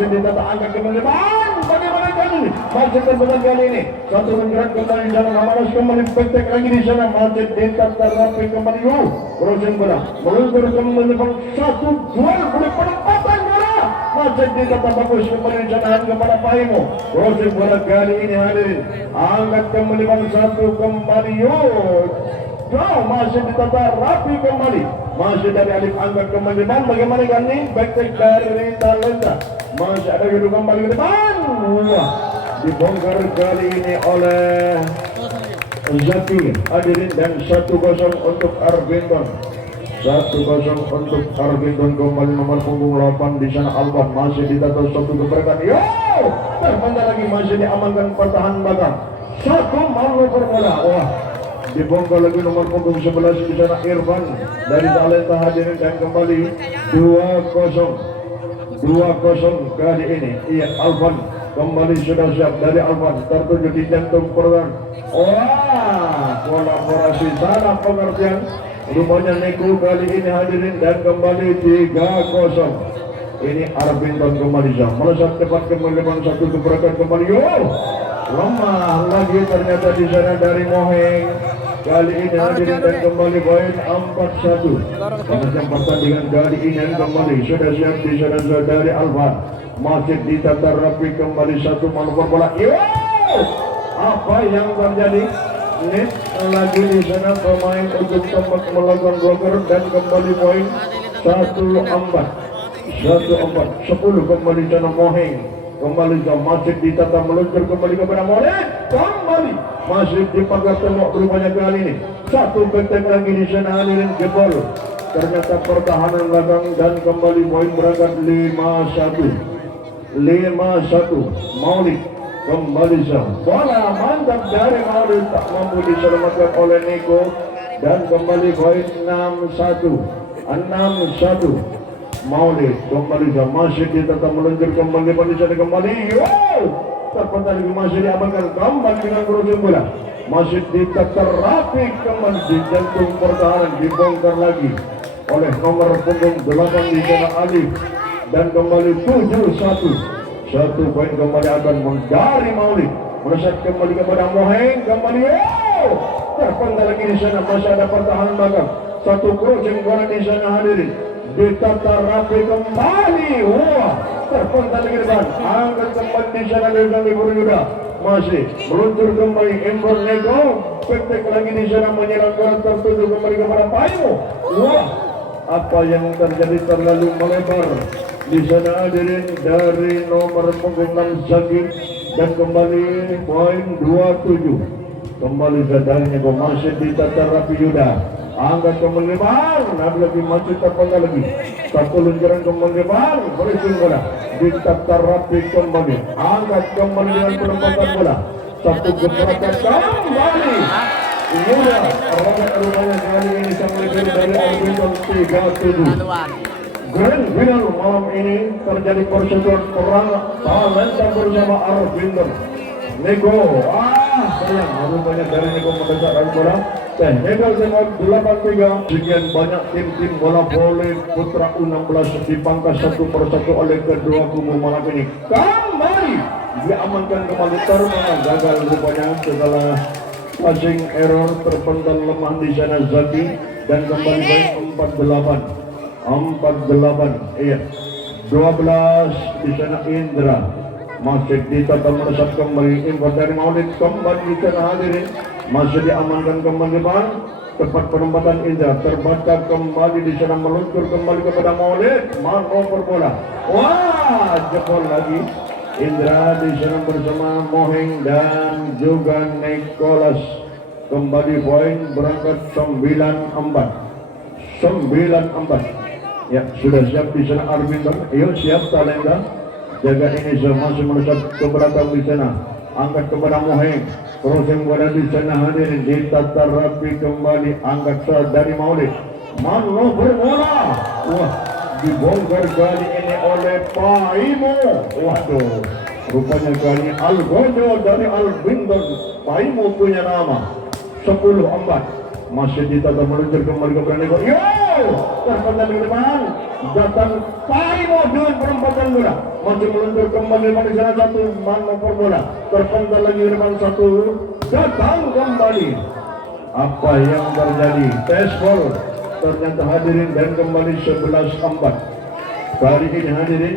masih ditata angkat kembali. Bagaimana kali ini? Masih terbenam kali ini. Satu menggerak kembali jalan Amanas kembali petek lagi di sana. Masih ditata rapi kembali dulu. Crossing bola meluncur kembali satu duel boleh penempatan bola. Masih ditata bagus kembali di sana kepada Paimo. Crossing bola kali ini hadirin. Angkat kembali satu kembali masih ditata rapi kembali. Masih dari Alif angkat kembali depan. Bagaimana kali back dari Talenta. Masih ada hidup kembali ke depan. Wah, dibongkar kali ini oleh Zaki hadirin dan 1-0 untuk Arvinton. 1-0 untuk Arvinton kembali nomor punggung 8 di sana Alban masih ditata satu keberatan. Terpandang lagi masih diamankan pertahanan belakang. Satu malu bermula. Wah, dibongkar lagi nomor punggung 11 di sana Irfan dari Talenta hadirin dan kembali 2-0 kali ini. Iya, Alvan kembali sudah siap dari Alvan tertuju di jantung perang. Wah, kolaborasi sangat pengertian. Rupanya Neko kali ini hadirin dan kembali 3-0. Ini Arvinton kembali jam melesat cepat kembali satu keberatan kembali. Lemah lagi ternyata di sana dari Moheng. Kali ini hadirin dan kembali poin 4-1. Panjang pertandingan kali ini kembali sudah siap di sana dari Alvan. Masih ditata rapi kembali satu manuver bola. Apa yang terjadi? Net lagi di sana pemain untuk tempat melakukan blocker dan kembali poin 1-4. 10 kembali sana Moheng. Kembali masih ditata meluncur kembali kepada Moheng. Kembali masih dipagar tembok berupanya kali ini. Satu petek lagi di sana hadirin jebol. Ternyata pertahanan belakang dan kembali poin berangkat 5-1. Maulid kembali bola mantap dari Maulid tak mampu diselamatkan oleh Neko dan kembali poin 6-1. Maulid kembali masih ditata meluncur kembali kembali. Terpental lagi masih diamankan kembali dengan crossing bola. Masih ditata rapi kembali di jantung pertahanan dibongkar lagi oleh nomor punggung 8 di sana Alif dan kembali 7-1. 1 poin kembali akan dari Maulid melesat kembali kepada Moheng kembali. Terpental lagi di sana masih ada pertahanan belakang. Satu crossing bola di sana hadirin ditata rapi kembali. Wah, terpental lagi depan angkat kembali di sana dari Yuda masih meluncur kembali Ember Nego petek lagi di sana menyerang bola tertuju kembali kepada Paimo. Wah, apa yang terjadi terlalu melebar di sana hadirin dari nomor punggung 6 Zaki dan kembali poin 27. Kembali sadarinya masih ditata rapi Yuda. Angkat kembali bang, ada lagi masih terpanggal lagi. Satu luncuran kembali bang, berisi bola. Ditata rapi kembali. Angkat kembali dengan penempatan bola. Satu gebrakan kembali. Yuda, rupanya kali ini sang legend dari Arvinton 3-7. Grand final malam ini terjadi persetujuan perang Talenta bersama Arvinton. Neko, sayang, rupanya dari Neko mendesak bola. Neko dengan 8-3. Sekian banyak tim-tim bola voli putra U16 dipangkas satu persatu oleh kedua kubu malam ini. Kembali diamankan kembali termenang gagal rupanya setelah passing error terpental lemah di sana Zaki dan kembali baik 48. Iya. 12 di sana Indra. Masih ditata melesat kembali impor dari Maulid kembali di sana hadirin. Masih diamankan kembali bang. Tepat penempatan Indra terbaca kembali di sana meluncur kembali kepada Maulid. Manuver bola. Wah, jebol lagi. Indra di sana bersama Moheng dan juga Nicholas. Kembali poin berangkat 9-4. Ya, sudah siap di sana Arvinton. Ayo siap Talenta. Jaga ini masih melesat ke belakang di sana. Angkat kepada Moheng. Crossing bola di sana hadirin ditata rapi kembali. Angkat dari Maulid. Manuver bola. Wah, dibongkar kali ini oleh Paimo. Waduh, rupanya kali ini Algojo dari Arvinton. Paimo punya nama. 10-4. Masih ditata meluncur kembali ke Neko. terpendam di depan, datang Paimo dengan perempatan bola, masih meluncur kembali pada sana satu manuver bola, terpendam lagi di depan satu, datang kembali. Apa yang terjadi? Tes ball ternyata hadirin dan kembali 11-4. Kali ini hadirin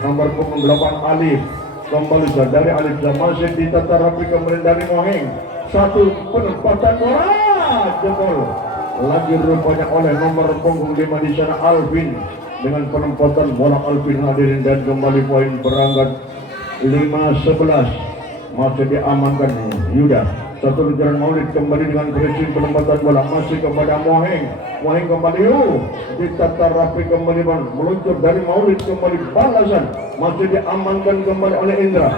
nomor punggung 8 Alif kembali dari Alif masih ditata rapi kembali dari Moheng. Satu penempatan bola jebol lagi rupanya oleh nomor punggung 5 di sana Alvin dengan penempatan bola Alvin hadirin dan kembali poin berangkat 5-11 masih diamankan Yuda. Satu jalan Maulid kembali dengan pressing penempatan bola masih kepada Moheng kembali ditata rapi kembali meluncur dari Maulid kembali balasan masih diamankan kembali oleh Indra.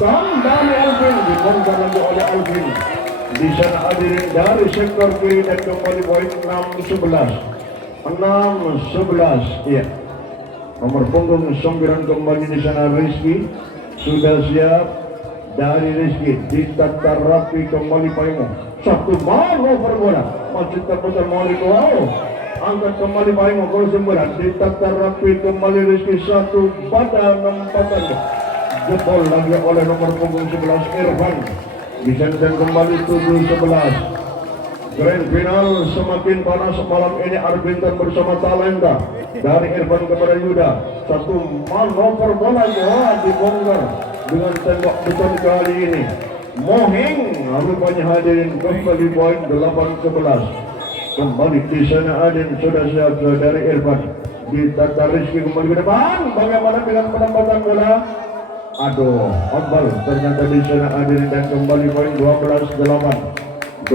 Kembali Alvin dibongkar lagi oleh Alvin. Di sana hadirin dari sektor kiri dan kembali poin 6-11. Iya. Nomor punggung 9 kembali di sana Rizky sudah siap. Dari Rizky ditata rapi kembali Paimo. Satu manuver bola masih terputar Maulid. Angkat kembali Paimo gol sembilan ditata rapi kembali Rizky satu pada empatan jebol lagi oleh nomor punggung 11 Irfan. Disandang kembali 7-11. Grand final semakin panas malam ini. Arbintan bersama Talenta dari Irfan kepada Yuda. Satu manuver bola dibongkar dengan tembak beton kali ini. Moheng rupanya hadirin kembali poin 8-11. Kembali di sana hadirin sudah siap dari Irfan. Ditata Rizky kembali ke depan. Bagaimana dengan penempatan bola? Aduh, Ombal ternyata di sana hadirin dan kembali poin 12-8.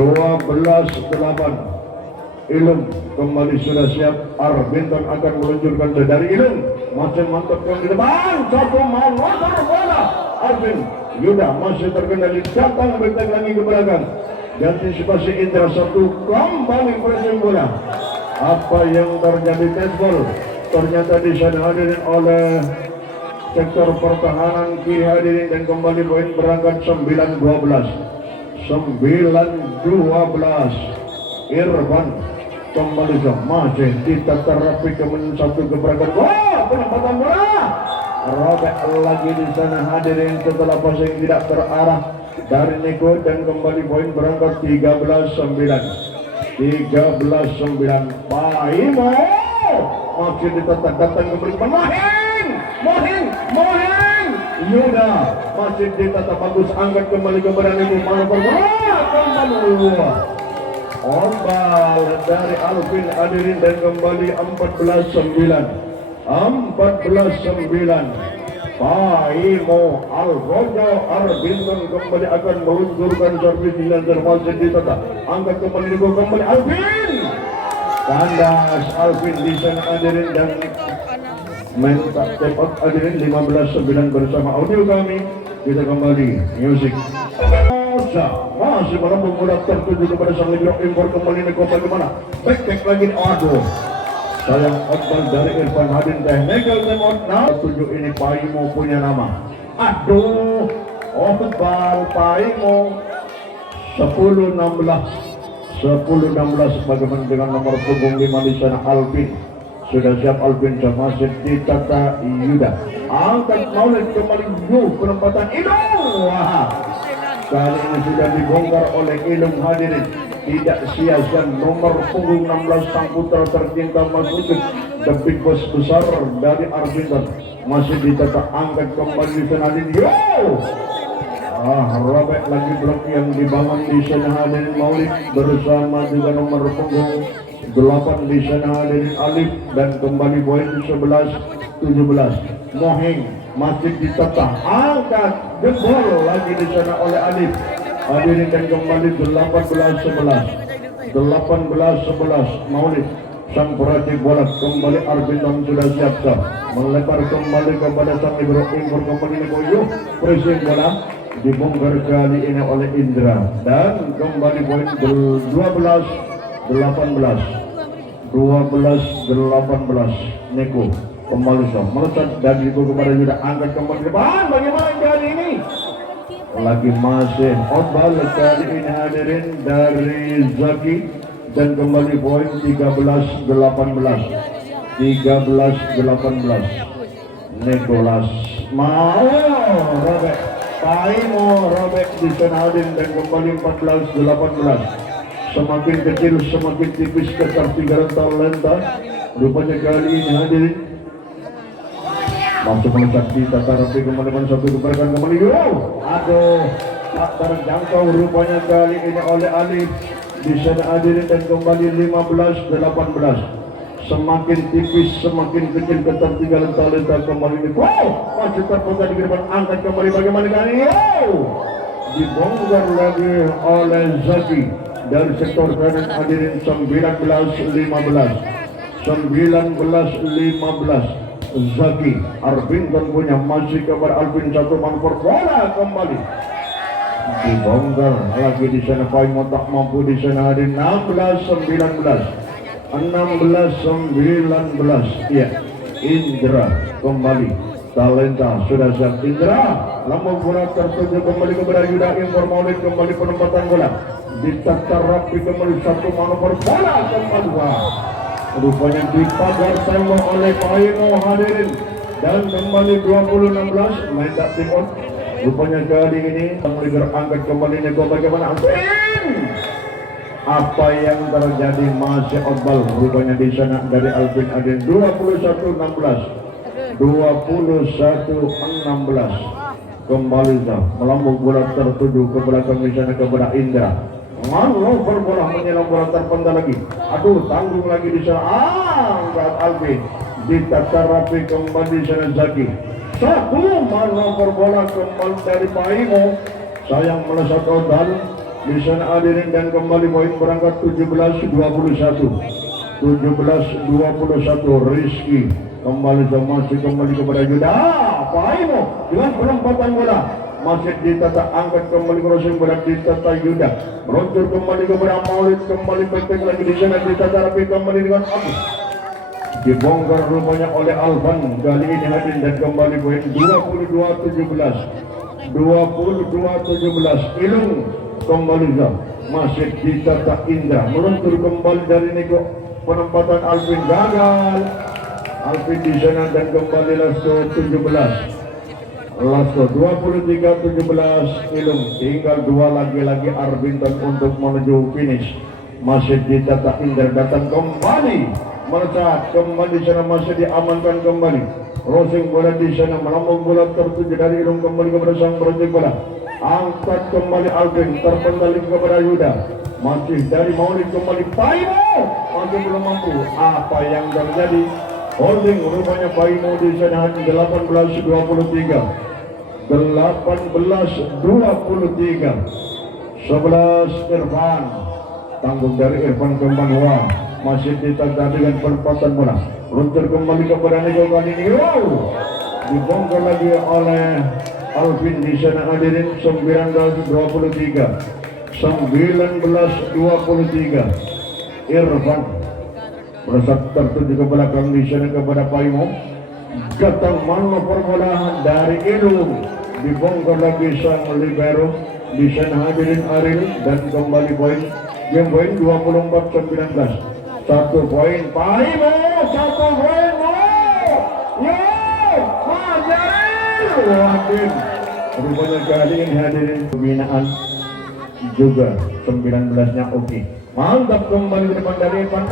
Ilum kembali sudah siap. Arbintan akan meluncurkan dari Ilum masih mantap di depan. Satu manuver bola Arvin Yuda masih terkendali datang benteng lagi ke belakang. Antisipasi Indra satu kembali pressing bola. Apa yang terjadi? Tes ball ternyata di sana hadirin oleh sektor pertahanan kiri hadirin dan kembali poin berangkat 9-12. Irfan kembali masih ditata rapi kemudian satu keberangkat. Penempatan bola robek lagi di sana hadirin setelah passing tidak terarah dari Neko dan kembali poin berangkat 13-9. Paimo masih ditata datang kembali Moheng Yuda masih ditata bagus angkat kembali kepada Neko manuver bola Ombal dari Alvin hadirin dan kembali 14-9. Paimo Alfonso Arbintan kembali akan meluncurkan servis dengan termasuk ditata. Angkat kembali kembali Alvin. Kandas Alvin di sana hadirin dan mentak cepat hadirin 15-9 bersama audio kami. Kita kembali musik. Masih melambung bola tertuju kepada sang libero impor kembali Neko bagaimana? Back lagi. Aduh. Sayang outball dari Irfan Hadin technical time out. Nah, 7 ini Paimo punya nama. Aduh, outball Paimo 10-16 bagaimana dengan nomor punggung 5 di sana Alvin. Sudah siap Alvin masih ditata Yuda. Angkat Maulid kembali penempatan Ilung. Wah. Kali ini sudah dibongkar oleh Ilung hadirin. Tidak sia-sia nomor punggung 16 sang putra tercinta Mas Ucup. The big boss besar dari Arbintan masih ditata angkat kembali di sana hadirin. Robek lagi blok yang dibangun di sana hadirin Maulid bersama juga nomor punggung 8 di sana hadirin Alif dan kembali poin 11-17. Moheng masih ditata angkat jebol lagi di sana oleh Alif hadirin dan kembali 18-11 Maulid sang perhati bola kembali Arbintan sudah siap melempar kembali kepada sang libero impor kembali Nekoyo pressing bola dibongkar kali ini oleh Indra dan kembali poin 12-18 Neko kembali melesat dan dibuka kepada Yuda angkat kembali depan. Bagaimana kali ini lagi masih outball kali ini hadirin dari Zaki dan kembali poin 13-18. 13-18. Nicholas mau robek, Paimo robek di Senadin dan kembali 14-18. Semakin kecil semakin tipis ketertinggalan talenta. Rupanya kali ini hadirin masuk melesat di tata rapi kembali satu keberkan kembali. Aduh, tak terjangkau rupanya kali ini oleh Alif di sana hadirin dan kembali 15-18. Semakin tipis semakin kecil ketertinggalan talenta kembali ini. Masih terpotong di depan, angkat kembali bagaimana kali ini. Dibongkar lagi oleh Zaki dari sektor kanan hadirin 19-15. 19-15. Zaki Arbinton punya masih kabar Alvin satu manfor bola kembali dibongkar lagi di sana. Paimo tak mampu di sana hadirin 16-19. 16-19. Ya, Indra kembali, talenta sudah siap. Indra lambung bola tertuju kembali kepada Yuda Informalid, kembali penempatan bola ditata rapi kembali satu manuver bola kembali. Rupanya dipagar tembok oleh Paimo hadirin dan kembali 20-16 main tak timur. Rupanya kali ini Leader angkat kembali Neko bagaimana Alvin. Apa yang terjadi masih outball rupanya di sana dari Alvin hadirin 21-16. 21-16. Kembali melambung bola tertuju ke belakang di sana kepada Indra. Manuver bola menyelam bola terpendam lagi. Aduh, tanggung lagi di sana. Angkat Alvin ditata rapi kembali di sana Zaki. Satu manuver bola kembali dari Paimo. Sayang melesat outdoor di sana hadirin dan kembali poin berangkat 17-21. 17-21. Rizky kembali masih kembali kepada Yuda. Paimo dengan penempatan bola masih ditata, angkat kembali crossing bola ditata Yuda, meluncur kembali kepada Maulid, kembali petek lagi di sana ditata rapi kembali dengan Agus. Dibongkar rupanya oleh Alvan kali ini hadirin dan kembali poin 22-17. 22-17. Ilung kembali masih ditata Indra, meluncur kembali dari Niko, penempatan Alvin gagal. Alvin di sana dan kembali Lasto 17. Lasto 23-17. Ilung tinggal dua lagi Arbinton untuk menuju finish. Masih ditata Indra datang kembali melesat kembali di sana, masih diamankan kembali. Crossing bola di sana, melambung bola tertuju dari Ilung kembali kepada sang project bola. Angkat kembali Alvin, terpendali kepada Yuda. Masih dari Maulid kembali Paimo, masih belum mampu. Apa yang terjadi? Holding rupanya Paimo di sana 18-23. 18-23. 11 Irfan, tanggung dari Irfan kembali. Masih ditata dengan penempatan bola, luntur kembali kepada Niko kali ini. Dibongkar lagi oleh Alvin di sana hadirin 19-23. 19-23. Irfan melesat tertuju ke belakang di sana kepada Paimo. Datang manuver bola dari Ilung, dibongkar lagi sang libero di sana hadirin Aril dan kembali poin game poin 24-19. 1 poin Paimo, 1 poin Majaril. Rupanya kali ini hadirin pembinaan juga 19-nya oke. Mantap kembali ke depan dari Irfan.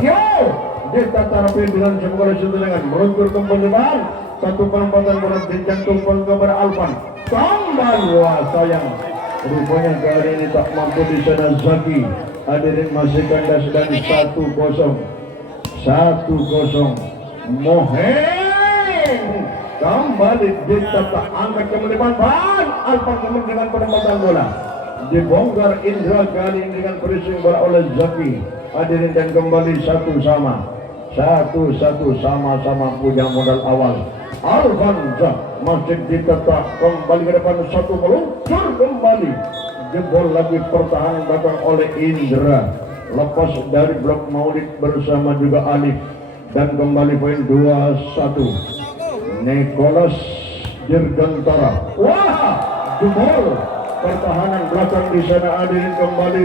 Ditata rapi dengan sebuah dengan meluncur kembali bang. Satu penempatan bola dijantungkan kepada Alvan. Tambah sayang. Rupanya kali ini tak mampu di sana Zaki. Hadirin masih kandas dan 1-0. 1-0. Moheng kembali ditata, angkat ke depan bang. Alvan kembali dengan penempatan bola. Dibongkar Indra kali ini dengan pressing bola oleh Zaki. Hadirin dan kembali 1-1. 1-1 sama-sama punya modal awal. Alvanza masih ditata kembali ke depan, satu meluncur kembali. Jebol lagi pertahanan belakang oleh Indra. Lepas dari blok Maulid bersama juga Alif dan kembali poin 2-1. Nicholas Dirgantara. Jebol pertahanan belakang di sana hadirin kembali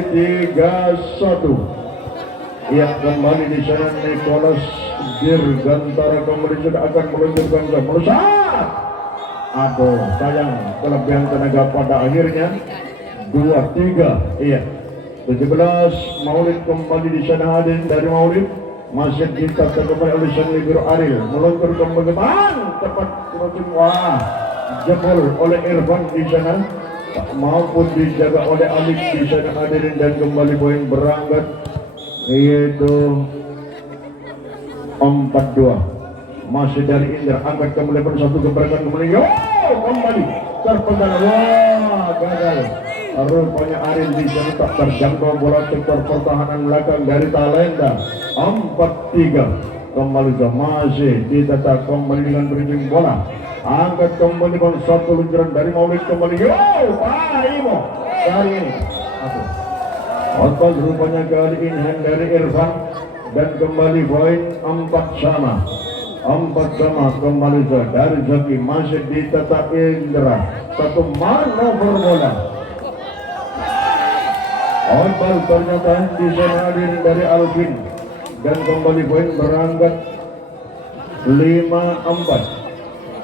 3-1. Ia kembali di sana Nicholas Dirgantara kembali sudah akan meluncurkan ke melesat. Aduh, sayang kelebihan tenaga pada akhirnya 2-3. Iya. 17 Maulid kembali di sana hadir dari Maulid. Masih ditata kembali oleh Sang Libero Ariel meluncur kembali tepat crossing. Wah, jebol oleh Irfan di sana maupun dijaga oleh Alik di sana hadirin dan kembali poin berangkat yaitu 4-2. Masih dari Indra angkat kembali pada satu gebrakan kembali. Yo, kembali terpental. Wah, gagal. Rupanya Ariel di sana tak terjangkau bola sektor pertahanan belakang dari Talenta. 4-3. Kembali ke masih ditata kembali dengan beriring bola. Angkat kembali dengan satu luncuran dari Maulid kembali. Yo, Paimo kali ini. Otot rupanya kali ini hand dari Irfan dan kembali poin 4 sama. 4 sama kembali dari Zaki masih ditata Indra. Satu manuver bola. Otot ternyata di sana hadir dari Alvin dan kembali poin berangkat 5-4.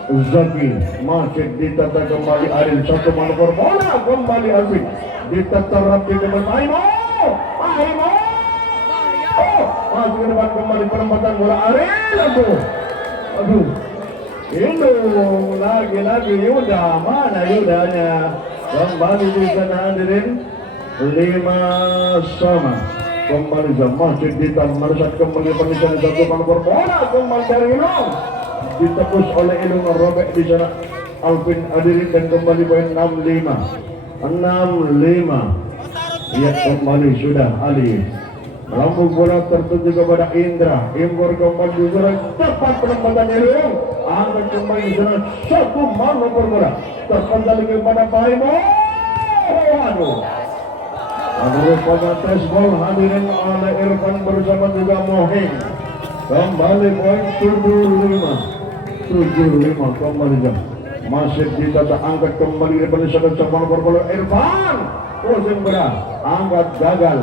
Zaki masih ditata kembali Ariel satu manuver bola kembali Alvin ditata rapi kembali Paimo masih ke depan kembali penempatan bola Ariel. Aduh itu lagi Yuda mana Yudanya kembali di sana hadirin 5 sama kembali masih ditata meresat kembali penisan satu manuver bola kembali dari Ilong ditebus oleh Ilung robek di sana Alvin hadirin dan kembali poin 6-5. Ia kembali sudah Ali melambung bola tertuju kepada Indra. Impor kembali di sana tepat penempatan Ilung angkat kembali di sana satu manuver bola terpental kepada Paimo. Aduh rupanya tes ball hadirin oleh Irfan bersama juga Mohing. Kembali poin 75 kembali jam masih ditata angkat kembali daripada sama bola Irfan crossing bola angkat gagal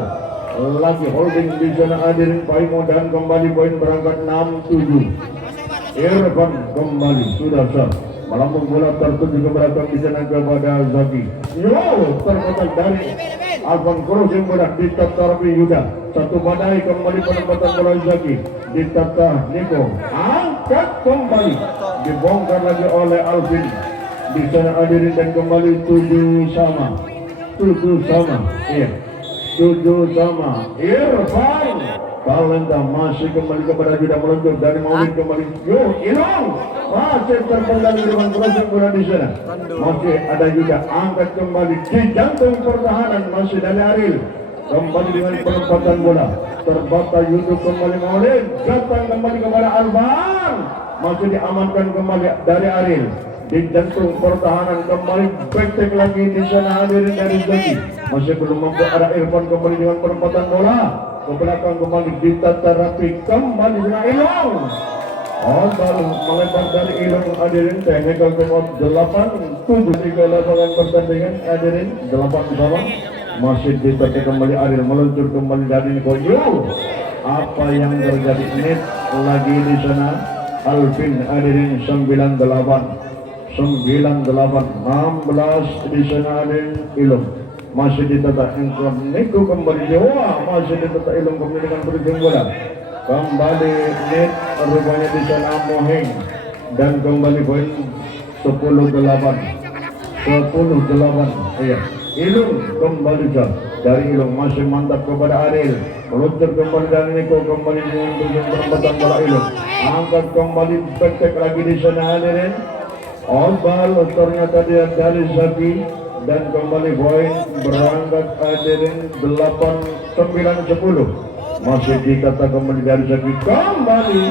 lagi holding di sana hadirin Paimo dan kembali poin berangkat 6-7. Irfan kembali sudah sah melambung bola tertuju ke belakang di sana kepada Zaki. Yo terkotak dari Alvan crossing bola ditata Rapi Yuda satu badai kembali penempatan bola Zaki ditata Niko angkat kembali dibongkar lagi oleh Alvin di sana hadirin dan kembali 7 sama. Iya 7 sama. Irfan Talenta masih kembali kepada Yuda meluncur dari Maulid kembali. Yo Ilong masih terkendali dengan crossing bola di sana. Masih ada Yuda angkat kembali di jantung pertahanan masih dari Ariel kembali dengan penempatan bola terbata Yusuf kembali Maulid datang kembali kepada Alvan masih diamankan kembali dari Ariel di jantung pertahanan kembali back lagi di sana hadirin dari Zaki masih belum mampu ada Irfan kembali dengan penempatan bola ke belakang kembali ditata rapi kembali dengan Ilong baru melebar dari Ilong hadirin technical timeout 8-7 lapangan pertandingan hadirin 8 sama masih ditata kembali Ariel meluncur kembali dari Nikoyo. Apa yang terjadi net lagi di sana Alvin hadirin 98 16 di sana hadirin Ilong masih ditata Niko kembali Jawa masih ditata Ilong kembali dengan berikan bola kembali net rupanya di sana Moheng dan kembali poin 10-8 iya Ilung kembali dari Ilung masih mantap kepada Ariel meluncur kembali dari Niko kembali dengan ujung penempatan bola Ilung angkat kembali petek lagi di sana hadirin bal ternyata dia dari Zaki dan kembali poin berangkat hadirin 8-9-10 masih ditata kembali dari Zaki kembali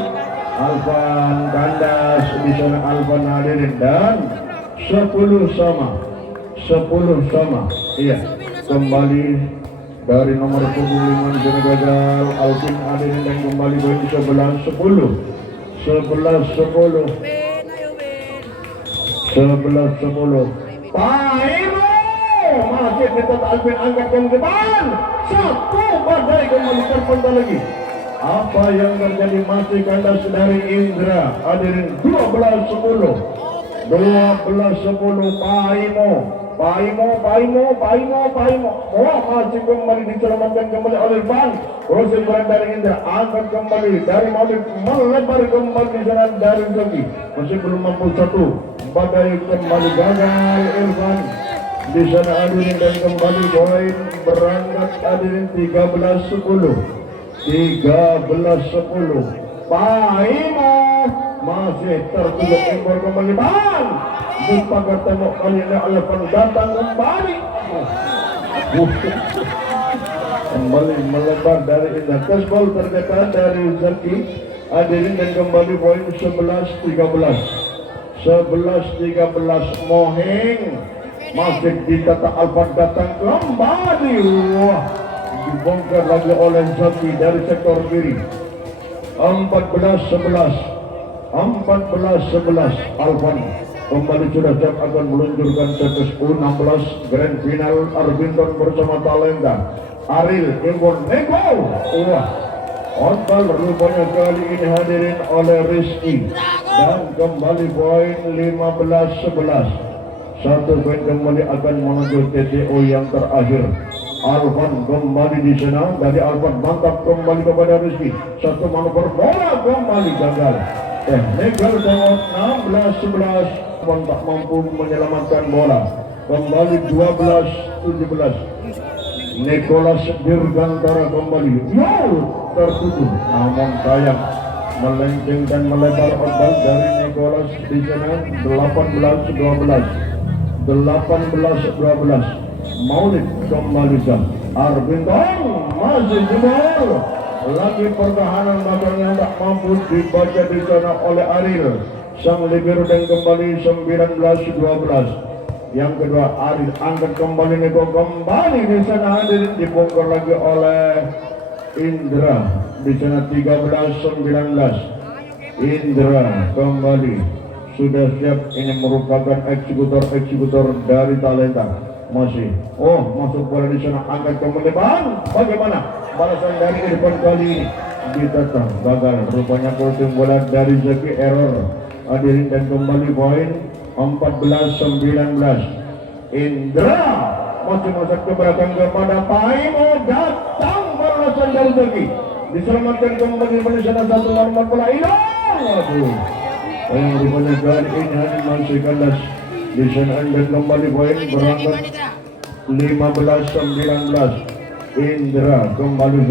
Alvan kandas di sana Alvan hadirin dan 10 sama iya kembali dari nomor 25 di sana gagal Alvin hadirin dan kembali poin 11-10 Paimo masih kita Alvin angkat ke depan. Satu badai kembali terpental lagi. Apa yang terjadi masih kandas dari Indra. Hadirin 12-10. 12-10 Paimo. Oh, masih kembali diselamatkan kembali oleh Ban. Crossing bola dari Indra, angkat kembali dari Maulid, melebar kembali di sana dari Zoki. Masih belum mampu satu. Badai kembali gagal Irfan. Di sana hadirin dan kembali poin berangkat hadirin 13-10. 13-10. Paimo masih tertutup impor kembali Ban. Dipakai tembok kali ini oleh pendatang kembali. Kembali melebar dari Indah. Cashball terdekat dari Zaki. Hadirin dan kembali poin 11-13. 11-13 Moheng. Masih ditata Alfat datang kembali. Wah, dibongkar lagi oleh Zaki dari sektor kiri. 14-11 Alfan kembali sudah siap akan meluncurkan tetes U16 Grand Final Arvinton bersama Talenta. Aril Impor Nego. Wah, Onbal rupanya kali ini hadirin oleh Rizky. Dan kembali poin 15-11. Satu poin kembali akan menuju TTO yang terakhir. Alvan kembali di sana. Dari Alvan mantap kembali kepada Rizky. Satu manuver bola kembali gagal. Technical tengok 16-11. Tak mampu menyelamatkan bola. Kembali 12-17. Nicholas Dirgantara kembali. Tertutup. Namun sayang melenceng dan melebar obat dari Nicholas di sana. 18-12. 18-12. Maulid kembali ke Arvinton masih jebol. Lagi pertahanan belakangnya tak mampu dibaca di sana oleh Aril. Sang libero dan kembali 19-12. Yang kedua Aril angkat kembali Neko kembali di sana hadir dibongkar lagi oleh Indra di sana 13-19. Indra kembali sudah siap. Ini merupakan eksekutor dari Talenta. Masih masuk bola di sana angkat kembali Bang. Bagaimana balasan dari Irfan kali ini? Ditetap gagal. Rupanya crossing bola dari Zaki error. Hadirin dan kembali poin 14-19. Indra masih masuk ke belakang kepada Paimo. Datang balasan dari Zaki. Diselamatkan kembali di sana satu nomor bola hilang. Aduh. Yang rupanya kali ini hadirin masih kandas. Di sana dan kembali poin berangkat 15-19. Indra kembali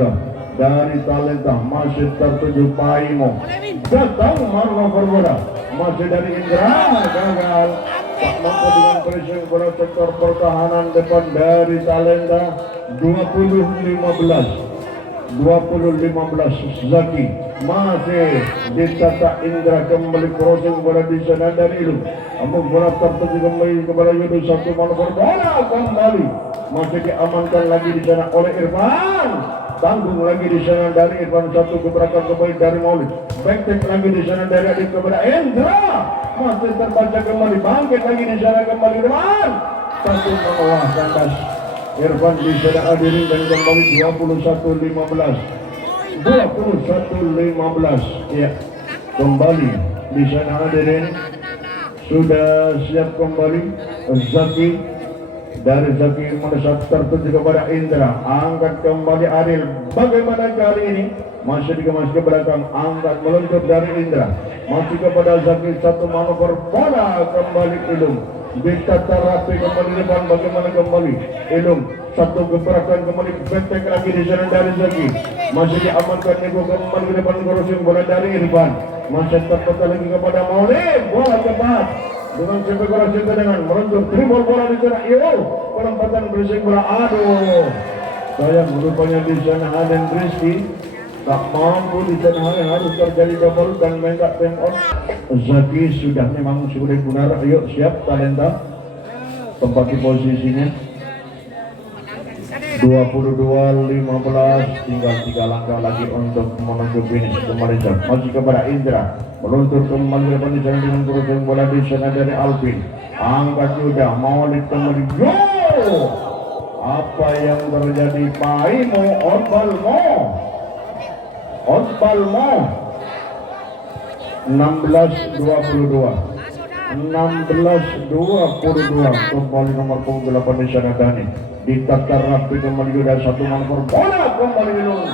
dari Talenta masih tertuju Paimo. Datang manuver bola masih dari Indra gagal. Tak mampu dengan pressing bola sektor pertahanan depan dari Talenta. 20-15 Zaki masih ditata Indra kembali crossing bola di sana dari Ilum. Namun bola tertuju kembali kepada Yudo. Satu manuver bola kembali masih diamankan lagi di sana oleh Irfan. Tanggung lagi di sana dari Irfan. Satu gebrakan kembali dari Maulid. Backtrack lagi di sana dari Adit kepada Indra. Masih terbaca kembali. Bangkit lagi di sana kembali Irfan. Satu menawah kandas. Irfan di sana hadirin dan kembali 21-15. 21-15. Ya, kembali di sana hadirin. Sudah siap kembali Zaki. Dari Zaki mendesak tertuju kepada Indra. Angkat kembali Aril. Bagaimana kali ini? Masih dikemas ke belakang. Angkat meluncur dari Indra. Masih kepada Zaki. Satu manuver bola kembali Ilum. Ditata rapi kembali depan. Bagaimana kembali Ilum. Satu gebrakan kembali. Bentek lagi di sana dari Zaki. Masih diamankan Nego kembali ke depan. Crossing bola dari Irfan. Masih terpecah lagi kepada Maulid. Bola cepat dengan spekulasi dengan meluncur dribble bola di sana. Penempatan berisik bola. Aduh, sayang rupanya di sana Haden Rizky tak mampu di sana. Harus terjadi double dan menggak time on. Zaki sudah memang sudah benar. Ayo siap Talenta tempati posisinya. 22-15. Tinggal 3 langkah lagi untuk menuju finish kembali. Masih kepada Indra meluntur kembali depan di sana dengan crossing bola di sana dari Alvin. angkat Yuda, Maulid kembali. Yo, apa yang terjadi? Paimo, Orbalmo 16-22 kembali nomor punggung 8 di sana Dani ditata rapi kembali Yuda, satu nomor bola kembali Lun,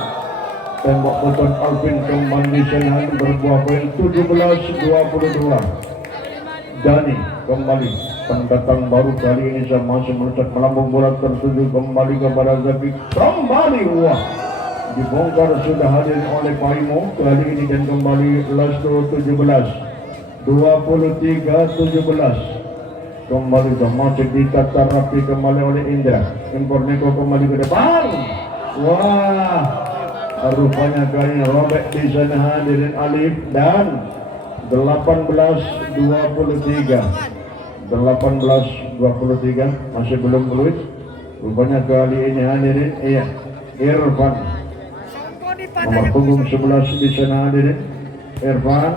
tembok beton Alvin kembali di sana berbuah poin 17-22. Dani kembali, pendatang baru kali ini masih melesat melambung bola tertuju kembali kepada Zaki, kembali wah dibongkar, sudah hadir oleh Paimo kali ini dan kembali Lasto 17-23 kembali masih ditata rapi kembali oleh Indra. Imporneko kembali ke depan, wah rupanya kali ini robek di sana hadirin Alif dan 18-23 masih belum peluit rupanya kali ini hadirin. Iya, Irfan nomor punggung 11 di sana hadirin. Irfan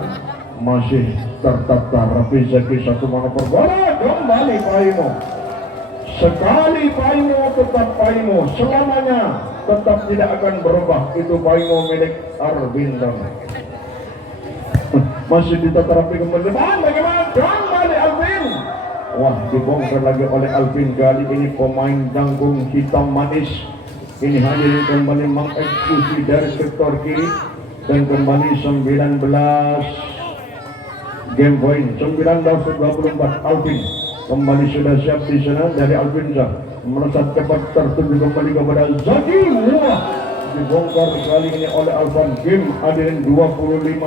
masih tertata rapi, Zaki satu manuver bola kembali Paimo. Sekali Paimo tetap Paimo, selamanya tetap tidak akan berubah, itu Paimo milik Arbindang. Masih ditata rapi kembali, bagaimana kembali Alvin, wah dibongkar lagi oleh Alvin. Kali ini pemain jangkung hitam manis ini hadir kembali mengeksekusi dari sektor kiri dan kembali 19 game point 19-24. Alvin kembali sudah siap di sana dari Alvinza, melesat cepat tertuju kembali kepada Zaki, wah dibongkar kali ini oleh Alvan. Game hadirin 25-1.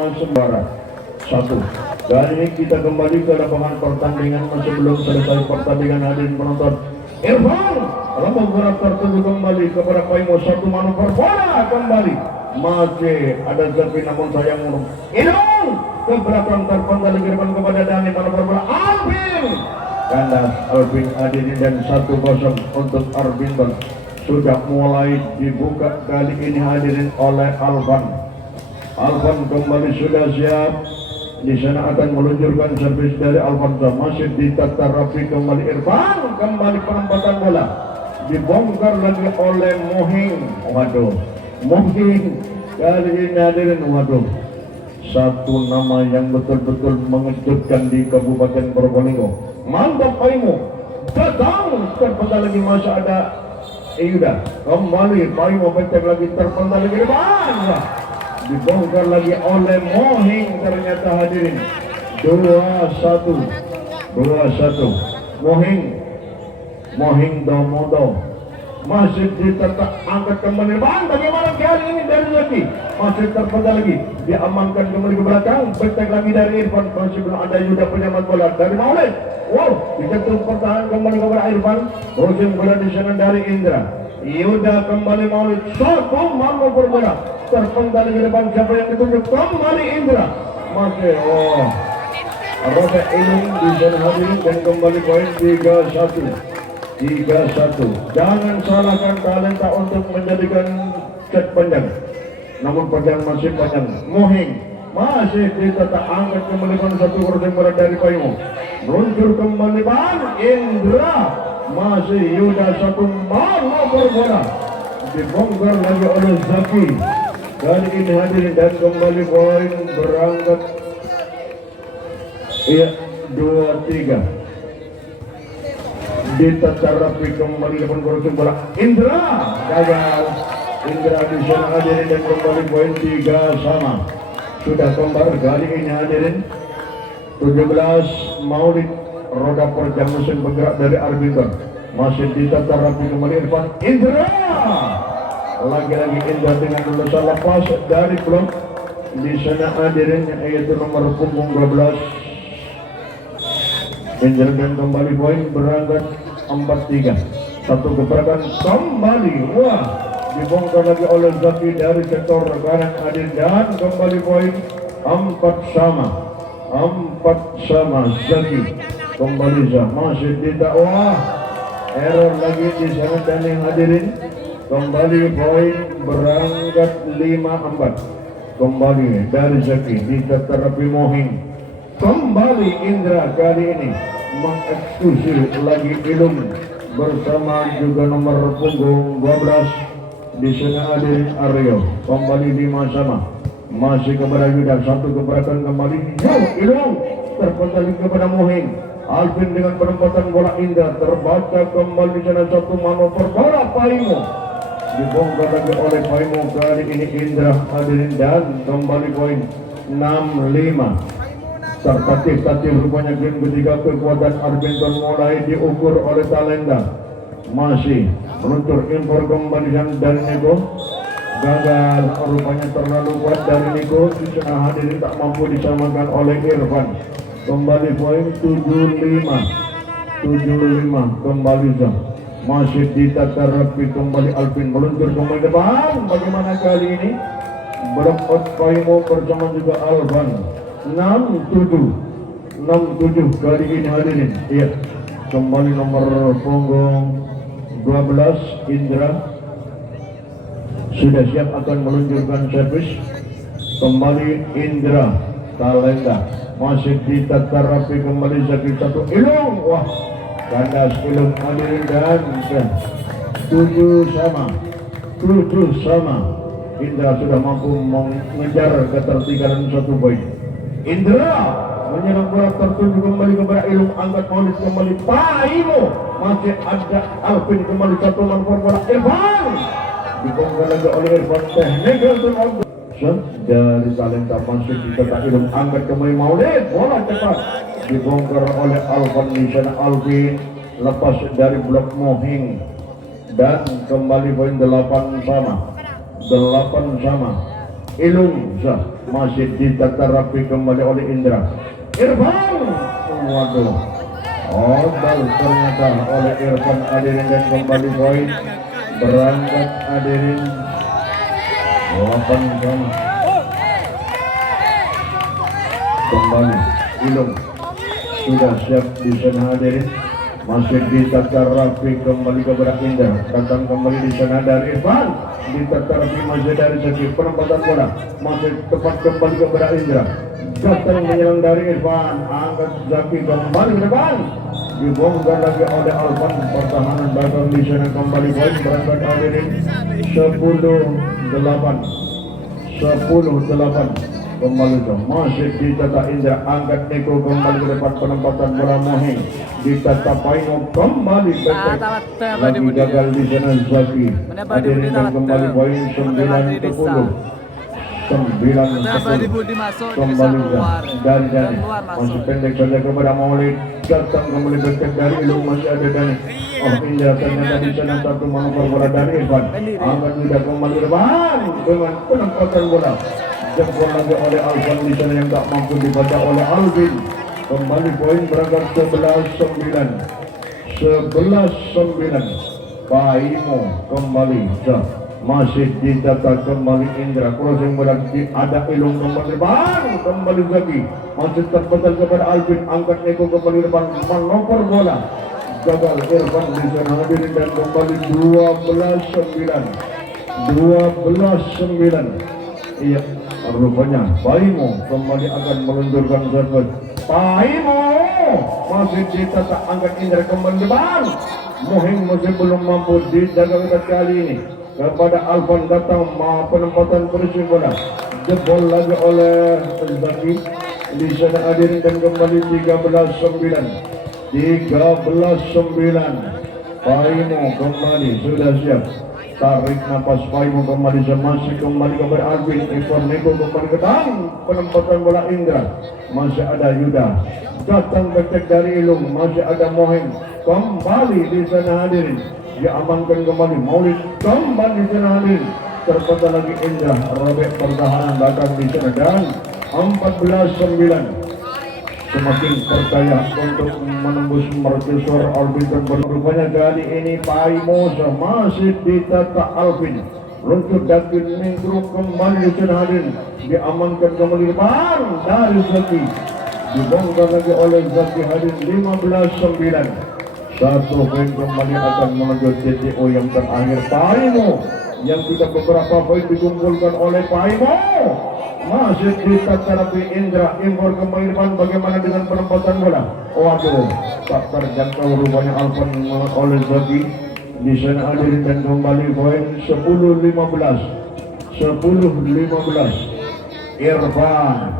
Kali ini kita kembali ke lapangan pertandingan, masih belum selesai pertandingan hadirin penonton. Irfan lambung bola tertuju kembali kepada Paimo, satu manuver bola kembali masih ada Zaki, namun sayang Inung ke belakang terpendal ke depan kepada Dani, manuver bola Alvin kandas. Alvin hadirin dan 1-0 untuk Arbindon sudah mulai dibuka kali ini hadirin oleh Alvan kembali sudah siap di sana, akan meluncurkan servis dari Alfonso, masih ditata rapi kembali Irfan, kembali penempatan bola dibongkar lagi oleh Mohing. Waduh, Mohing kali ini hadirin, waduh satu nama yang betul-betul mengejutkan di Kabupaten Probolinggo. Mantap Paimo, datang terpental lagi, masih ada Yuda kembali Paimo, pencet lagi terpental lagi depan, dibongkar lagi oleh Mohing. Ternyata hadirin 2-1 Mohing Domodo masih ditetap angkat kembali. Bagaimana kali ini dari Zaki, masih terpendal lagi, diamankan kembali ke belakang, pencet lagi dari Irfan, masih belum ada Yuda penyelamat bola dari Maulid. Wow, dijatuh pertahanan kembali kepada Irfan, ujung bola di sana dari Indra. Yuda kembali Maulid, satu manuver bola terpendal di depan, siapa yang ditunjuk kembali Indra, masih robek ini di sana hadirin dan kembali poin 3-1. Jangan salahkan talenta untuk menjadikan set panjang, namun panjang masih panjang. Mohing masih ditata angkat kembali satu kursi bola dari Paimo, meluncur kembali Indra, masih Yuda satu manuver bola dibongkar lagi oleh Zaki. Kali ini hadirin dan kembali poin berangkat 2-3. Ditata rapi kembali depan kursi bola Indra, gagal. Indra di sana hadirin dan kembali poin 3-3. Sudah kembar kali ini hadirin 17 Maulid, roda perjam mesin bergerak dari Arbiter, masih ditata rapi kembali Irfan. Indra lagi-lagi Indra dengan lulusan lepas dari blok di sana hadirin, yaitu nomor punggung 12. Menjalankan kembali poin berangkat 4-3. Satu gebrakan kembali, wah dibongkar lagi oleh Zaki dari sektor kanan hadir dan kembali poin 4-4. Zaki kembali masih tidak, wah error lagi di sana dan yang hadirin kembali poin berangkat 5-4. Kembali dari Zaki ditata rapi Mohing, kembali Indra kali ini mengeksekusi lagi Ilung bersama juga nomor punggung 12 di sana hadir Aryo kembali 5 sama masih kepada Yuda satu keberatan kembali Ilung terkembali kepada Mohing Alvin dengan penempatan bola indah terbaca kembali di sana satu manuver bola Paimo dibongkar lagi oleh Paimo kali ini Indra hadirin dan kembali poin 6-5 tertatih-tatih rupanya game ketiga kekuatan Argenton mulai diukur oleh Talenta masih meluncur impor kembali dari Neko gagal rupanya terlalu kuat dari Neko di sana hadirin tak mampu disamakan oleh Irfan kembali poin 7-5 kembali Zah masih ditata rapi kembali Alvin meluncur kembali depan bagaimana kali ini berempat Paimo bersama juga Alvan 6-7 kali ini hadirin iya kembali nomor punggung 12 Indra sudah siap akan meluncurkan servis kembali Indra Talenta masih ditata rapi kembali Zaki satu Ilung wah kandas Ilung hadirin dan 7 sama Indra sudah mampu mengejar ketertinggalan satu poin Indra menyerang bola tertuju kembali kepada Ilung angkat Maulid kembali Paimo masih ada Alvin kembali satu manfaat bola Irfan dibongkar lagi oleh Irfan teknik dari Talenta masih ditata Ilung angkat kembali Maulid bola cepat dibongkar oleh Alvan di sana Alvin lepas dari blok Mohing dan kembali poin 8 sama Ilung masih ditata rapi kembali oleh Indra Irfan waduh bal ternyata oleh Irfan hadirin dan kembali poin berangkat hadirin 8 sama kembali Ilung sudah siap di sana hadirin masih ditata rapi kembali kepada Indra datang kembali di sana dari Irfan ditata rapi masih dari segi penempatan bola masih tepat kembali kepada Indra datang menyerang dari Irfan angkat Zaki kembali ke depan dibongkar lagi oleh Alvan pertahanan belakang di sana kembali poin berangkat hadirin 10-8 kembali masih ditata Indra angkat Neko kembali ke depan penempatan bola Mohing ditata Paino kembali lagi gagal di sana Zaki hadirin dan kembali poin 9-10 kembali dari Dani masih pendek saja kepada Maulid datang kembali dekat dari Ilung masih ada Dani Indra ternyata di sana satu manuver bola dari Irfan angkat juga kembali ke depan dengan penempatan bola jempol lagi oleh Alvan di sana yang tak mampu dibaca oleh Alvin kembali poin berangkat 11-9 Paimo kembali masih ditata kembali Indra crossing berarti ada Ilung kembali depan kembali Zaki masih terpental kepada Alvin angkat Neko kembali depan manuver bola gagal Irfan di sana hadirin dan kembali 12-9 iya rupanya Paimo kembali akan meluncurkan servis Paimo masih ditata angkat Indra kembali depan Mohing masih belum mampu dijaga kali ini kepada Alvan datang penempatan posisi bola jebol lagi oleh Zaki di sana hadirin dan kembali 13-9 Paimo kembali sudah siap tarik napas Paimo kembali masih kembali kepada Alvin Irfan Neko kembali ke depan penempatan bola Indra masih ada Yuda datang dekat dari Ilung masih ada Mohing kembali di sana hadirin diamankan kembali Maulid kembali di sana hadirin terpental lagi Indra robek pertahanan belakang di sana dan 14-9 semakin percaya untuk menembus mercusuar Alvin dan rupanya kali ini Paimo masih ditata Alvin luncur daging ningkruk kembali di sana hadirin diamankan kembali depan dari Zaki dibongkar lagi oleh Zaki hadirin 15-9 satu poin kembali akan menuju TTO yang terakhir Paimo yang sudah beberapa poin dikumpulkan oleh Paimo masih ditata rapi Indra. Impor kembali depan, bagaimana dengan penempatan bola? Waduh, tak terjangkau rupanya Alvan oleh Zaki. Di sana hadirin dan kembali poin 10-15. Irfan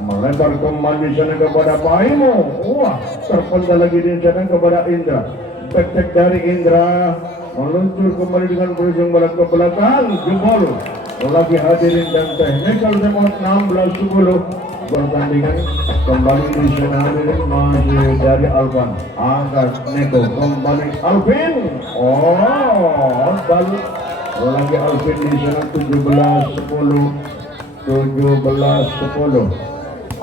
melebar kembali sana kepada Paimo. Wah, terpendal lagi di sana kepada Indra. Tek dari Indra meluncur kembali dengan berujung bola ke belakang, jebol. Lagi hadirin dan technical remote 16-10. Pertandingan kembali di sana hadirin masih dari Alvan. Angkat Neko kembali Alvin. Oh, balik lagi Alvin di sana 17-10.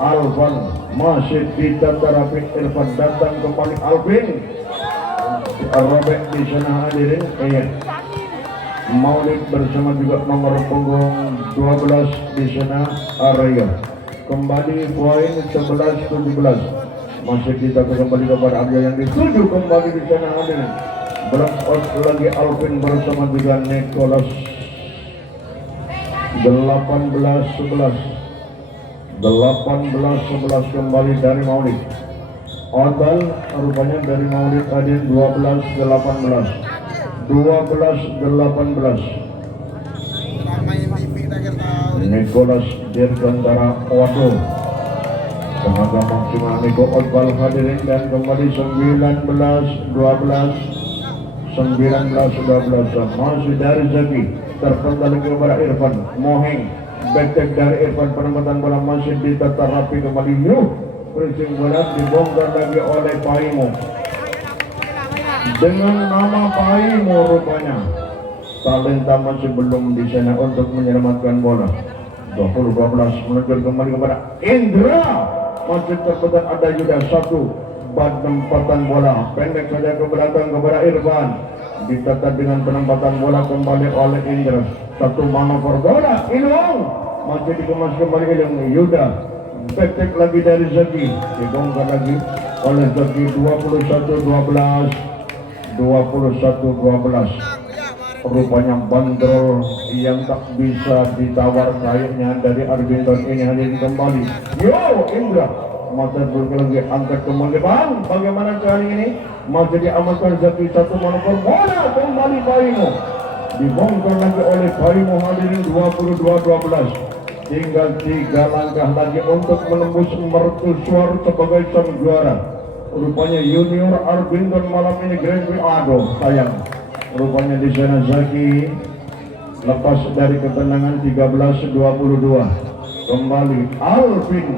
Alvan masih ditata rapi. Irfan datang kembali Alvin. Robek di sana hadirin. Maulid bersama juga nomor punggung 12 di sana Arya. Kembali poin 11-17. Masih kita kembali kepada Arya yang dituju kembali di sana hadirin. Block out lagi Alvin bersama juga Nicholas. 18-11 kembali dari Maulid. Total rupanya dari Maulid hadir 12-18. Nicholas Dirgantara. Waduh, tenaga maksimal Niko Otbal hadirin dan kembali 19-12. Masih dari Zaki, terpendali kepada Irfan. Moheng back dari Irfan, penempatan bola masih ditata rapi kembali. Pressing bola dibongkar lagi oleh Paimo. Dengan nama Paimo rupanya talenta masih belum di sana untuk menyelamatkan bola. 20-12 meluncur kembali kepada Indra. Masih terpegang ada juga satu penempatan bola pendek saja ke belakang kepada Irfan. Ditata dengan penempatan bola kembali oleh Indra. Satu manuver bola Ilung masih dikemas kembali Ilung. Yuda back lagi dari Zaki, dibongkar lagi oleh Zaki. 21-12. Rupanya bandrol yang tak bisa ditawar kayaknya dari Argenton ini hadirin kembali. Indra masih lagi angkat kembali depan. Bagaimana kali ini masih diamankan Zaki, satu manuver bola kembali Paimo. Dibongkar lagi oleh Paimo hadirin. 22-12. Tinggal 3 langkah lagi untuk menembus mercusuar sebagai sang juara. Rupanya Junior Argenton malam ini Grand Prix. Aduh sayang, rupanya di sana Zaki lepas dari ketenangan. 13-22. Kembali Alvin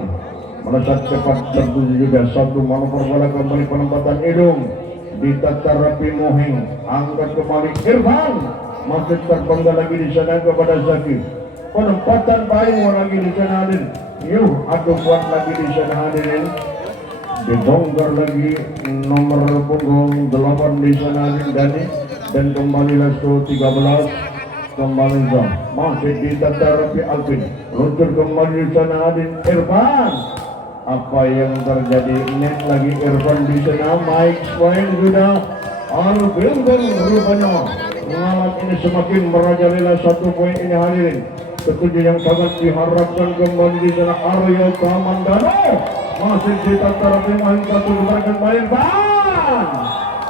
melesat cepat tertuju juga satu manuver bola kembali penempatan Idung. Ditata rapi Moheng, angkat kembali Irfan. Masih terpenggal lagi di sana kepada Zaki. Penempatan Paimo lagi di sana hadirin. Aduh kuat lagi di sana hadirin. Dibongkar lagi nomor punggung 8 di sana hadirin Dani. Dan kembali langsung 13. Kembali Zam. Masih ditata rapi Alvin. Luncur kembali di sana hadirin Irfan. Apa yang terjadi? Net lagi Irfan di sana. Mike Swain sudah. Alvin dan rupanya mengalat ini semakin merajalela. 1 poin ini hadirin. Ketujuh yang sangat diharapkan kembali di sana Arya Kamandano. Masih ditata rapi main satu gerakan main Irfan.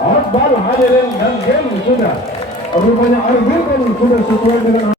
Otbal hadirin dan game sudah. Rupanya Arvin sudah sesuai dengan